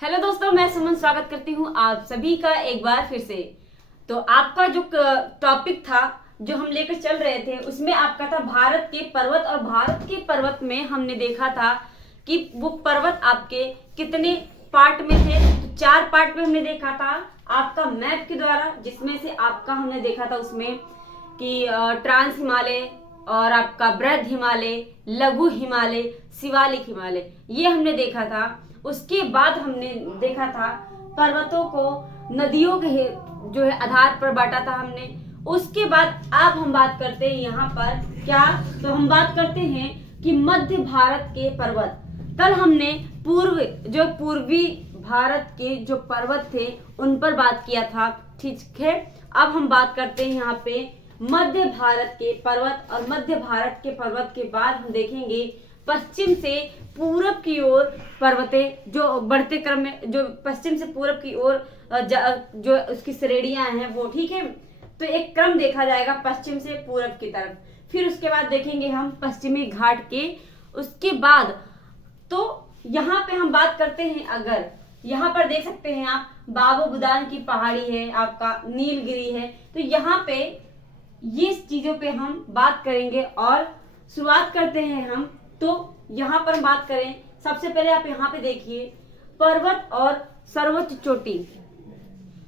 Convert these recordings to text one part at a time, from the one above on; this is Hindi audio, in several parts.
हेलो दोस्तों, मैं सुमन स्वागत करती हूँ आप सभी का एक बार फिर से। तो आपका जो टॉपिक था जो हम लेकर चल रहे थे उसमें आपका था भारत के पर्वत। और भारत के पर्वत में हमने देखा था कि वो पर्वत आपके कितने पार्ट में थे। तो 4 पार्ट में हमने देखा था आपका मैप के द्वारा, जिसमें से आपका हमने देखा था उसमें कि ट्रांस हिमालय और आपका बृहद हिमालय, लघु हिमालय, शिवालिक हिमालय, ये हमने देखा था। उसके बाद हमने देखा था पर्वतों को नदियों के जो है आधार पर बांटा था हमने। उसके बाद अब हम बात करते हैं यहाँ पर क्या, तो हम बात करते हैं कि मध्य भारत के पर्वत। कल हमने पूर्वी भारत के जो पर्वत थे उन पर बात किया था, ठीक है। अब हम बात करते हैं यहाँ पे मध्य भारत के पर्वत। और मध्य भारत के पर्वत के बाद हम देखेंगे पश्चिम से पूरब की ओर पर्वतें, जो बढ़ते क्रम में जो पश्चिम से पूरब की ओर जो उसकी श्रेणियां हैं वो, ठीक है। तो एक क्रम देखा जाएगा पश्चिम से पूरब की तरफ। फिर उसके बाद देखेंगे हम पश्चिमी घाट के। उसके बाद तो यहाँ पे हम बात करते हैं, अगर यहाँ पर देख सकते हैं आप बाबू बुदान की पहाड़ी है, आपका नीलगिरी है। तो यहाँ पे ये चीजों पे हम बात करेंगे और शुरुआत करते हैं हम। तो यहाँ पर हम बात करें, सबसे पहले आप यहाँ पे देखिए पर्वत और सर्वोच्च चोटी।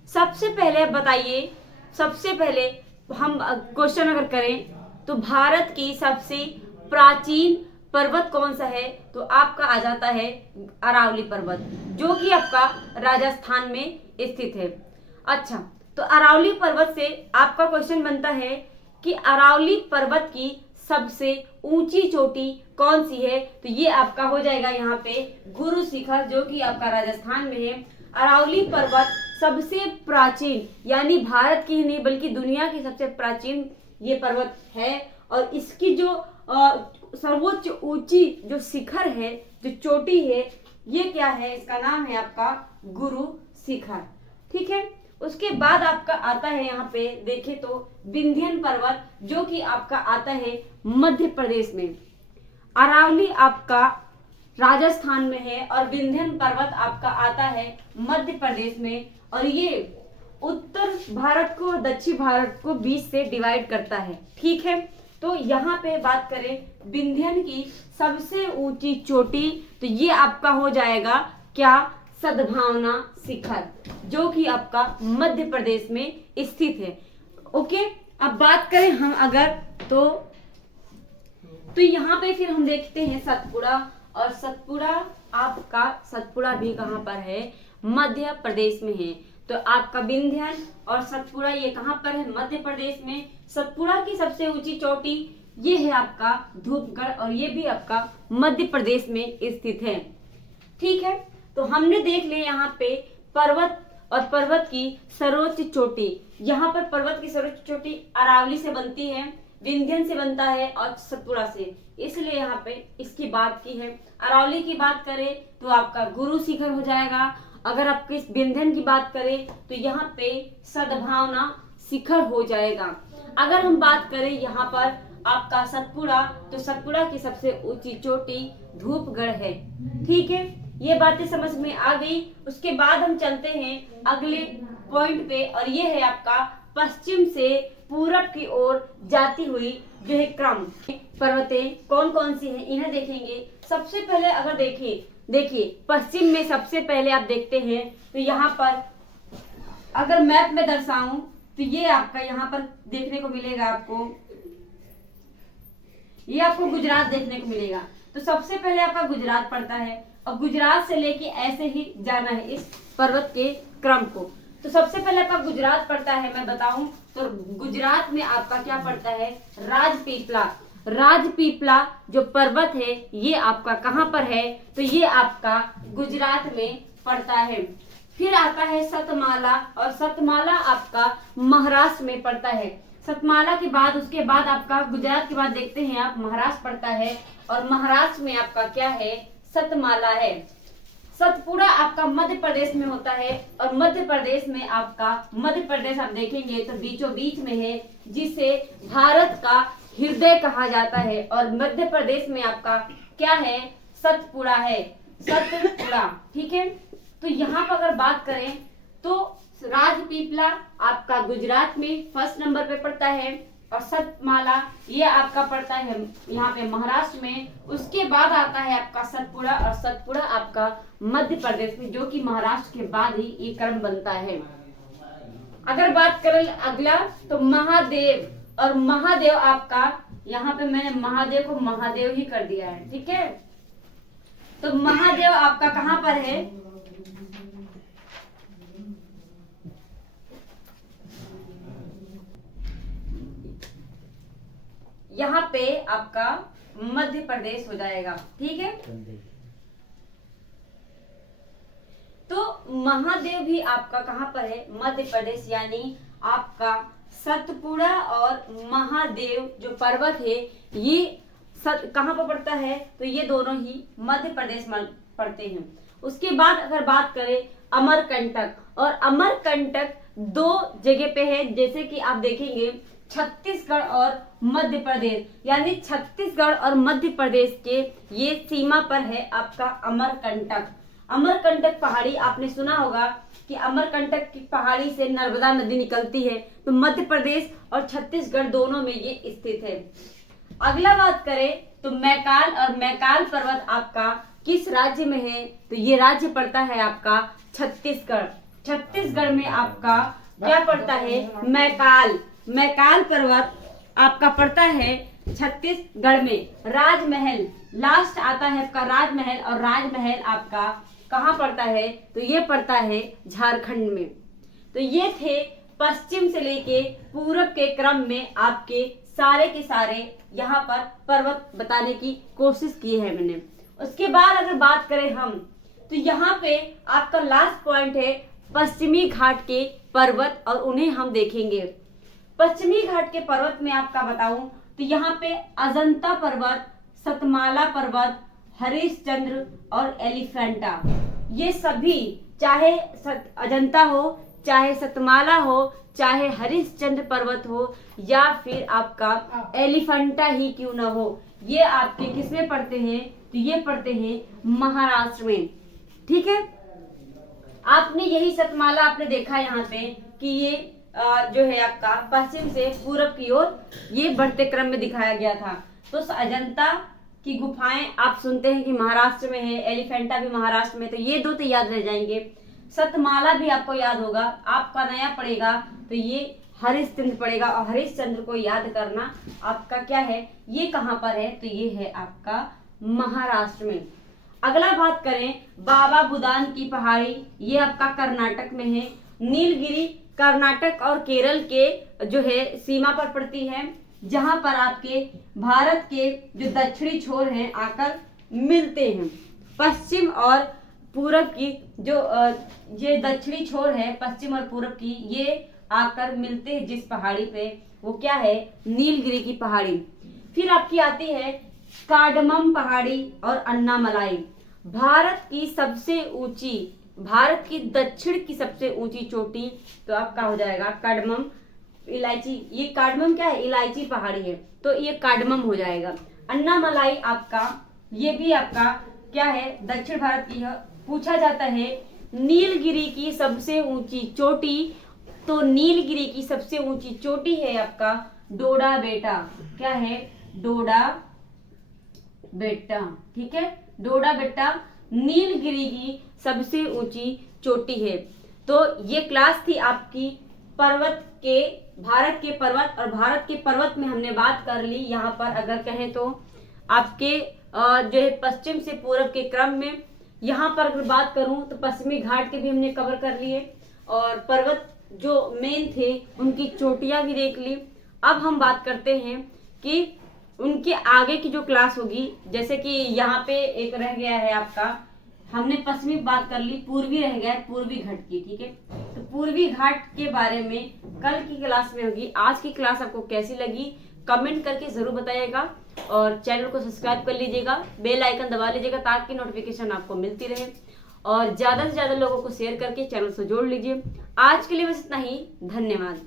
सबसे पहले बताइए, सबसे पहले हम क्वेश्चन अगर करें तो भारत की सबसे प्राचीन पर्वत कौन सा है, तो आपका आ जाता है अरावली पर्वत, जो कि आपका राजस्थान में स्थित है। अच्छा, तो अरावली पर्वत से आपका क्वेश्चन बनता है कि अरावली पर्वत की सबसे ऊंची चोटी कौन सी है, तो ये आपका हो जाएगा यहाँ पे गुरु शिखर, जो कि आपका राजस्थान में है। अरावली पर्वत सबसे प्राचीन, यानी भारत की ही नहीं बल्कि दुनिया की सबसे प्राचीन ये पर्वत है। और इसकी जो सर्वोच्च ऊंची जो शिखर है, जो चोटी है, ये क्या है, इसका नाम है आपका गुरु शिखर, ठीक है। उसके बाद आपका आता है यहाँ पे देखे तो विंध्यन पर्वत, जो कि आपका आता है मध्य प्रदेश में। अरावली आपका राजस्थान में है और विंध्यन पर्वत आपका आता है मध्य प्रदेश में। और ये उत्तर भारत को दक्षिण भारत को बीच से डिवाइड करता है, ठीक है। तो यहाँ पे बात करें विंध्यन की सबसे ऊंची चोटी, तो ये आपका हो जाएगा क्या, सद्भावना शिखर, जो कि आपका मध्य प्रदेश में स्थित है। ओके, अब बात करें हम अगर तो यहाँ पे फिर हम देखते हैं सतपुड़ा। और सतपुड़ा भी कहाँ पर है, मध्य प्रदेश में है। तो आपका विंध्यन और सतपुड़ा ये कहाँ पर है, मध्य प्रदेश में। सतपुड़ा की सबसे ऊंची चोटी ये है आपका धूपगढ़, और ये भी आपका मध्य प्रदेश में स्थित है, ठीक है। तो हमने देख लिया यहाँ पे पर्वत और पर्वत की सर्वोच्च चोटी। यहाँ पर पर्वत की सर्वोच्च चोटी अरावली से बनती है, विंध्यन से बनता है और सतपुड़ा से, इसलिए यहाँ पे इसकी बात की है। अरावली की बात करें तो आपका गुरु शिखर हो जाएगा। अगर आपके विंध्यन की बात करें तो यहाँ पे सद्भावना शिखर हो जाएगा। अगर हम बात करें यहाँ पर आपका सतपुड़ा, तो सतपुड़ा की सबसे ऊंची चोटी धूपगढ़ है, ठीक है। ये बातें समझ में आ गई। उसके बाद हम चलते हैं अगले पॉइंट पे, और ये है आपका पश्चिम से पूरब की ओर जाती हुई जो है क्रम पर्वतें कौन कौन सी हैं, इन्हें देखेंगे। सबसे पहले अगर देखिए पश्चिम में सबसे पहले आप देखते हैं तो यहाँ पर अगर मैप में दर्शाऊं तो ये आपका यहाँ पर देखने को मिलेगा, ये आपको गुजरात देखने को मिलेगा। तो सबसे पहले आपका गुजरात पड़ता है, और गुजरात से लेके ऐसे ही जाना है इस पर्वत के क्रम को। तो सबसे पहले आपका गुजरात पड़ता है, मैं बताऊं तो गुजरात में आपका क्या पड़ता है, राजपीपला। राजपीपला जो पर्वत है ये आपका कहाँ पर है, तो ये आपका गुजरात में पड़ता है। फिर आता है सतमाला, और सतमाला आपका महाराष्ट्र में पड़ता है। सतमाला के बाद उसके बाद आपका गुजरात के बाद देखते हैं आप महाराष्ट्र पड़ता है, और महाराष्ट्र में आपका क्या है, सतमाला है। सतपुड़ा आपका मध्य प्रदेश में होता है, और मध्य प्रदेश में आपका मध्य प्रदेश आप देखेंगे तो बीचों बीच में है, जिसे भारत का हृदय कहा जाता है। और मध्य प्रदेश में आपका क्या है, सतपुड़ा है, सतपुड़ा, ठीक है। तो यहाँ पर अगर बात करें तो राजपीपला आपका गुजरात में फर्स्ट नंबर पे पड़ता है, और सतमाला ये आपका पड़ता है यहाँ पे महाराष्ट्र में। उसके बाद आता है आपका सतपुड़ा, और सतपुड़ा आपका मध्य प्रदेश में, जो कि महाराष्ट्र के बाद ही ये क्रम बनता है। अगर बात करें अगला तो महादेव, और महादेव आपका यहाँ पे मैंने महादेव को महादेव ही कर दिया है, ठीक है। तो महादेव आपका कहाँ पर है, यहाँ पे आपका मध्य प्रदेश हो जाएगा, ठीक है। तो महादेव भी आपका कहाँ पर है, मध्य प्रदेश, यानी आपका सतपुड़ा और महादेव जो पर्वत है ये कहाँ पर पड़ता है, तो ये दोनों ही मध्य प्रदेश में पड़ते हैं। उसके बाद अगर बात करें अमरकंटक, और अमरकंटक दो जगह पे है, जैसे कि आप देखेंगे छत्तीसगढ़ और मध्य प्रदेश, यानी छत्तीसगढ़ और मध्य प्रदेश के ये सीमा पर है आपका अमरकंटक। अमरकंटक पहाड़ी आपने सुना होगा कि अमरकंटक की पहाड़ी से नर्मदा नदी निकलती है, तो मध्य प्रदेश और छत्तीसगढ़ दोनों में ये स्थित है। अगला बात करें तो मैकाल, और मैकाल पर्वत आपका किस राज्य में है, तो ये राज्य पड़ता है आपका छत्तीसगढ़। छत्तीसगढ़ में आपका क्या पड़ता है, मैकाल। मैकाल पर्वत आपका पड़ता है छत्तीसगढ़ में। राजमहल लास्ट आता है आपका राजमहल, और राजमहल आपका कहाँ पड़ता है, तो ये पड़ता है झारखंड में। तो ये थे पश्चिम से लेके पूरब के क्रम में आपके सारे के सारे यहाँ पर पर्वत बताने की कोशिश की है मैंने। उसके बाद अगर बात करें हम, तो यहाँ पे आपका लास्ट पॉइंट है पश्चिमी घाट के पर्वत, और उन्हें हम देखेंगे। पश्चिमी घाट के पर्वत में आपका बताऊं तो यहाँ पे अजंता पर्वत, सतमाला पर्वत, हरिश्चंद्र और एलिफेंटा, ये सभी चाहे अजंता हो, चाहे सतमाला हो, चाहे हरिश्चंद्र पर्वत हो, या फिर आपका एलिफेंटा ही क्यों ना हो, ये आपके किसमें पड़ते हैं, तो ये पड़ते हैं महाराष्ट्र में, ठीक है। आपने यही सतमाला आपने देखा यहाँ पे कि ये जो है आपका पश्चिम से पूरब की ओर ये बढ़ते क्रम में दिखाया गया था। तो अजंता की गुफाएं आप सुनते हैं कि महाराष्ट्र में है, एलिफेंटा भी महाराष्ट्र में, तो ये दो तो याद रह जाएंगे। सतमाला भी आपको याद होगा, आपका नया पड़ेगा तो ये हरिश्चंद्र पड़ेगा, और हरिश्चंद्र को याद करना आपका क्या है, ये कहाँ पर है, तो ये है आपका महाराष्ट्र में। अगला बात करें बाबा बुदान की पहाड़ी, ये आपका कर्नाटक में है। नीलगिरी कर्नाटक और केरल के जो है सीमा पर पड़ती है, जहां पर आपके भारत के जो दक्षिणी छोर हैं आकर मिलते हैं। पश्चिम और पूरब की जो ये दक्षिणी छोर है, पश्चिम और पूरब की, ये आकर मिलते हैं जिस पहाड़ी पे, वो क्या है, नीलगिरी की पहाड़ी। फिर आपकी आती है कार्डमम पहाड़ी और अन्नामलाई। भारत की सबसे ऊंची, भारत की दक्षिण की सबसे ऊंची चोटी तो आपका हो जाएगा कार्डमम इलायची। ये कार्डमम क्या है, इलायची पहाड़ी है, तो ये कार्डमम हो जाएगा। अन्नामलाई आपका ये भी आपका क्या है, दक्षिण भारत की है। पूछा जाता है नीलगिरी की सबसे ऊंची चोटी, तो नीलगिरी की सबसे ऊंची चोटी है आपका डोडा बेटा। क्या है, डोडा बेटा, ठीक है। डोडा बेटा नीलगिरी की सबसे ऊंची चोटी है। तो ये क्लास थी आपकी पर्वत के, भारत के पर्वत, और भारत के पर्वत में हमने बात कर ली। यहाँ पर अगर कहें तो आपके जो है पश्चिम से पूरब के क्रम में, यहाँ पर अगर बात करूं तो पश्चिमी घाट के भी हमने कवर कर लिए, और पर्वत जो मेन थे उनकी चोटियां भी देख ली। अब हम बात करते हैं कि उनके आगे की जो क्लास होगी, जैसे कि यहाँ पे एक रह गया है आपका, हमने पश्चिमी बात कर ली, पूर्वी रह गया है पूर्वी घाट की, ठीक है। तो पूर्वी घाट के बारे में कल की क्लास में होगी। आज की क्लास आपको कैसी लगी कमेंट करके जरूर बताइएगा, और चैनल को सब्सक्राइब कर लीजिएगा, बेल आइकन दबा लीजिएगा ताकि नोटिफिकेशन आपको मिलती रहे, और ज्यादा से ज्यादा लोगों को शेयर करके चैनल से जोड़ लीजिए। आज के लिए बस इतना ही, धन्यवाद।